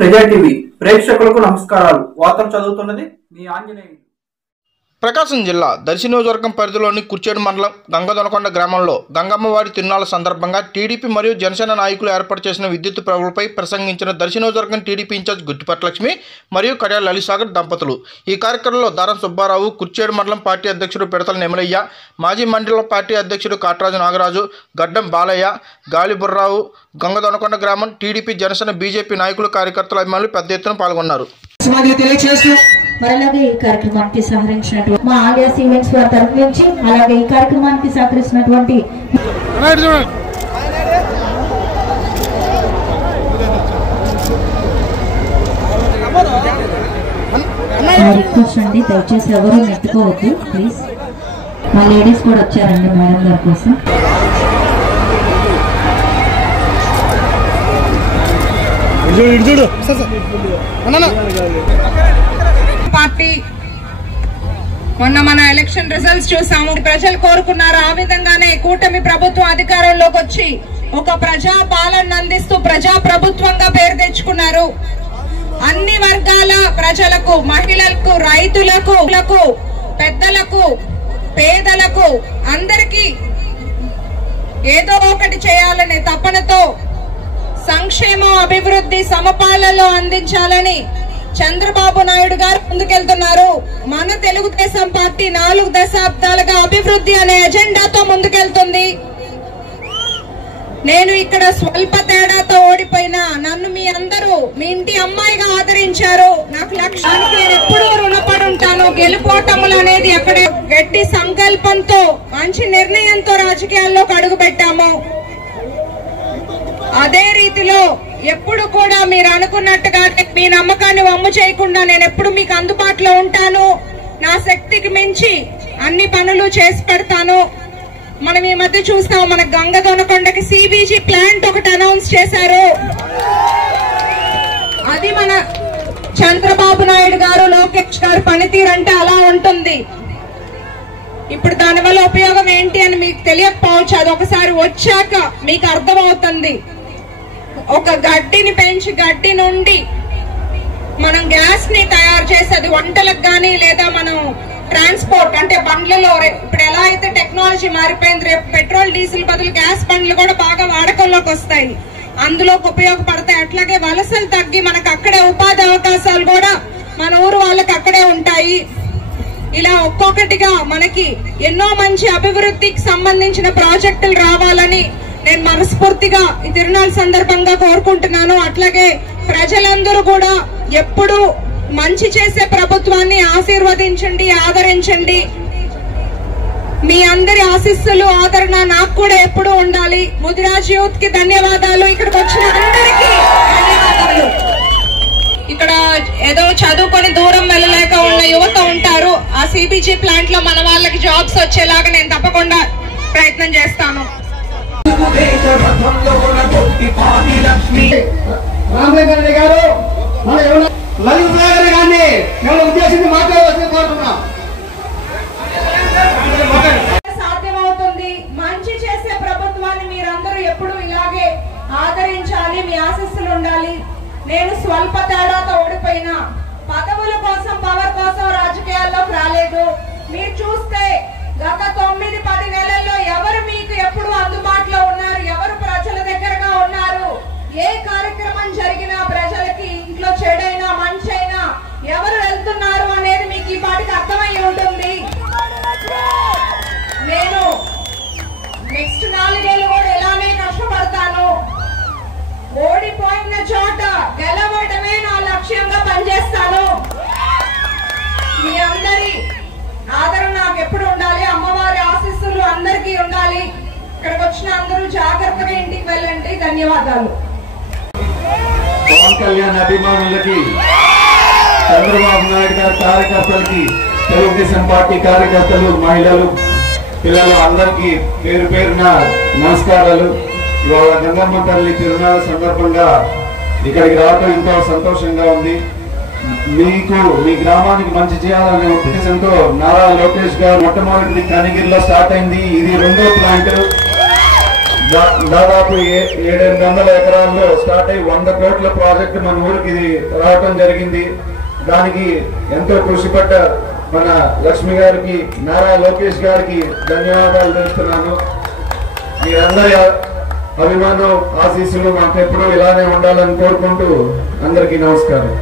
ప్రజా టీవీ ప్రేక్షకులకు నమస్కారాలు. వార్తలు చదువుతున్నది మీ ఆంజనేయులు. ప్రకాశం జిల్లా దర్శి నియోజకవర్గం పరిధిలోని కుర్చేడు మండలం గంగదొనకొండ గ్రామంలో గంగమ్మవారి తిరునాళ్ల సందర్భంగా టీడీపీ మరియు జనసేన నాయకులు ఏర్పాటు చేసిన విద్యుత్ ప్రభులపై ప్రసంగించిన దర్శి నియోజకవర్గం టీడీపీ ఇన్ఛార్జ్ గుత్తిపట్ల లక్ష్మి మరియు కడియాల లలిసాగర్ దంపతులు. ఈ కార్యక్రమంలో దారం సుబ్బారావు, కుర్చేడు మండలం పార్టీ అధ్యక్షుడు పిడతల నెమలయ్య, మాజీ మండల పార్టీ అధ్యక్షుడు కాట్రాజు నాగరాజు, గడ్డం బాలయ్య, గాలిబుర్రావు, గంగదొనకొండ గ్రామం టీడీపీ, జనసేన, బీజేపీ నాయకులు, కార్యకర్తల అభిమానులు పెద్ద ఎత్తున పాల్గొన్నారు. అలాగే ఈ కార్యక్రమానికి సహకరించినటువంటి మా ఆలియాస్ ఈవెంట్స్ వారి తరఫు నుంచి, అలాగే ఈ కార్యక్రమానికి సహకరిస్తున్నటువంటి రిక్వెస్ట్ అండి, దయచేసి ఎవరు నెట్టుకోవద్దు ప్లీజ్. మా లేడీస్ కూడా వచ్చారండి మేడం గారి కోసం. పార్టీ మొన్న మన ఎలక్షన్ రిజల్ట్స్ చూసాము. ప్రజలు కోరుకున్నారు. ఆ విధంగానే కూటమి ప్రభుత్వం అధికారంలోకి వచ్చి ఒక ప్రజా పాలన అందిస్తూ ప్రజా ప్రభుత్వంగా పేరు తెచ్చుకున్నారు. అన్ని వర్గాల ప్రజలకు, మహిళలకు, రైతులకు, పెద్దలకు, పేదలకు అందరికీ ఏదో ఒకటి చేయాలనే తపనతో సంక్షేమం, అభివృద్ధి సమపాలలో అందించాలని చంద్రబాబు నాయుడు గారు ముందుకెళ్తున్నారు. మన తెలుగుదేశం పార్టీ 4 దశాబ్దాలుగా అభివృద్ధి అనే ఎజెండాతో ముందుకెళ్తుంది. నేను ఇక్కడ స్వల్ప తేడాతో ఓడిపోయినా నన్ను మీ అందరూ మీ ఇంటి అమ్మాయిగా ఆదరించారు. నాకు లక్ష్యానికి నేను ఎప్పుడూ రుణపడి ఉంటాను. గెలుపోటములు అనేది అక్కడే గట్టి సంకల్పంతో, మంచి నిర్ణయంతో రాజకీయాల్లోకి అడుగు పెట్టాము. అదే రీతిలో ఎప్పుడు కూడా మీరు అనుకున్నట్టుగా మీ నమ్మకాన్ని వమ్ము చేయకుండా నేను ఎప్పుడు మీకు అందుబాటులో ఉంటాను. నా శక్తికి మించి అన్ని పనులు చేసి పెడతాను. మనం ఈ మధ్య చూస్తాం, మన గంగదొనకొండకి సిబిజీ ప్లాంట్ ఒకటి అనౌన్స్ చేశారు. అది మన చంద్రబాబు నాయుడు గారు, లోకేష్ గారు పనితీరు అంటే అలా ఉంటుంది. ఇప్పుడు దానివల్ల ఉపయోగం ఏంటి అని మీకు తెలియకపోవచ్చు. అది ఒకసారి వచ్చాక మీకు అర్థమవుతుంది. ఒక గడ్డిని పెంచి గడ్డి నుండి మనం గ్యాస్ ని తయారు చేసి అది వంటలకు గానీ లేదా మనం ట్రాన్స్పోర్ట్ అంటే బండ్లలో, ఇప్పుడు ఎలా అయితే టెక్నాలజీ మారిపోయింది, రేపు పెట్రోల్ డీజిల్ బదులు గ్యాస్ బండ్లు కూడా బాగా వాడకంలోకి వస్తాయి, అందులోకి ఉపయోగపడతాయి. అట్లాగే వలసలు తగ్గి మనకు అక్కడే ఉపాధి అవకాశాలు కూడా మన ఊరు వాళ్ళకి అక్కడే ఉంటాయి. ఇలా ఒక్కొక్కటిగా మనకి ఎన్నో మంచి అభివృద్ధికి సంబంధించిన ప్రాజెక్టులు రావాలని నేను మనస్ఫూర్తిగా ఈ తిరునాళ్ళ సందర్భంగా కోరుకుంటున్నాను. అట్లాగే ప్రజలందరూ కూడా ఎప్పుడు మంచి చేసే ప్రభుత్వాన్ని ఆశీర్వదించండి, ఆదరించండి. మీ అందరి ఆశీస్సులు, ఆదరణ నాకు కూడా ఎప్పుడూ ఉండాలి. ముదిరాజ్ యూత్ కి ధన్యవాదాలు. ఇక్కడికి వచ్చిన అందరికీ ధన్యవాదాలు. ఇక్కడ ఏదో చదువుకొని దూరం వెళ్ళలేక ఉన్న యువత ఉంటారు. ఆ సిబిజీ ప్లాంట్ లో మన వాళ్ళకి జాబ్స్ వచ్చేలాగా నేను తప్పకుండా ప్రయత్నం చేస్తాను. సాధ్యమవుతుంది. మంచి చేసే ప్రభుత్వాన్ని మీరందరూ ఎప్పుడు ఇలాగే ఆదరించాలి. మీ ఆశీస్సులు ఉండాలి. నేను స్వల్ప తేడాతో ఓడిపోయినా పదవుల కోసం, పవర్ కోసం రాజకీయాల్లోకి రాలేదు. మీరు చూస్తే గత 9-10 నెలల్లో ఎవరు మీకు ఎప్పుడు అందుబాటులో ఉన్నారు, ఎవరు ప్రజల దగ్గరగా ఉన్నారు, ఏ కార్యక్రమం జరిగినా ప్రజలకి ఇంట్లో చెడైనా మంచైనా ఎవరు వెళ్తున్నారు అనేది మీకు ఈ పాటికి అర్థమై ఉంటుంది. నేను నెక్స్ట్ 4 ఏళ్ళు కూడా ఇలానే కష్టపడతాను. ఓడిపోయిన చోట గెలవడమే నా లక్ష్యంగా పనిచేస్తాను. మీ అందరి ఆదరణ నాకు ఎప్పుడు ఉండాలి. అమ్మవారి ఆశీస్సులు అందరికీ ఉండాలి. ఇక్కడికి వచ్చిన అందరూ జాగ్రత్తగా ఇంటికి వెళ్ళండి. ధన్యవాదాలు. పవన్ కళ్యాణ్ అభిమానులకి, చంద్రబాబు నాయుడు గారి కార్యకర్తలకి, తెలుగుదేశం పార్టీ కార్యకర్తలు, మహిళలు, పిల్లలు అందరికీ పేరు పేరున నమస్కారాలు. ఇవాళ గంగమ్మ తల్లి తిరునాళ్ళ సందర్భంగా ఇక్కడికి రావడం ఎంతో సంతోషంగా ఉంది. మీకు మీ గ్రామానికి మంచి చేయాలనే ఉద్దేశంతో నారా లోకేష్ గారు మొట్టమొదటి కనిగిరిలో స్టార్ట్ అయింది. ఇది 2వ ప్లాంట్. దాదాపు 700 ఎకరాల్లో స్టార్ట్ అయ్యి 100 కోట్ల ప్రాజెక్టు మన ఊరికి ఇది రావటం జరిగింది. దానికి ఎంతో కృషి పడ్డ మన లక్ష్మి గారికి, నారా లోకేష్ గారికి ధన్యవాదాలు తెలుపుతున్నాను. మీరందరి అభిమానం, ఆశీస్సులు మాకు ఎప్పుడూ ఇలానే ఉండాలని కోరుకుంటూ అందరికీ నమస్కారం.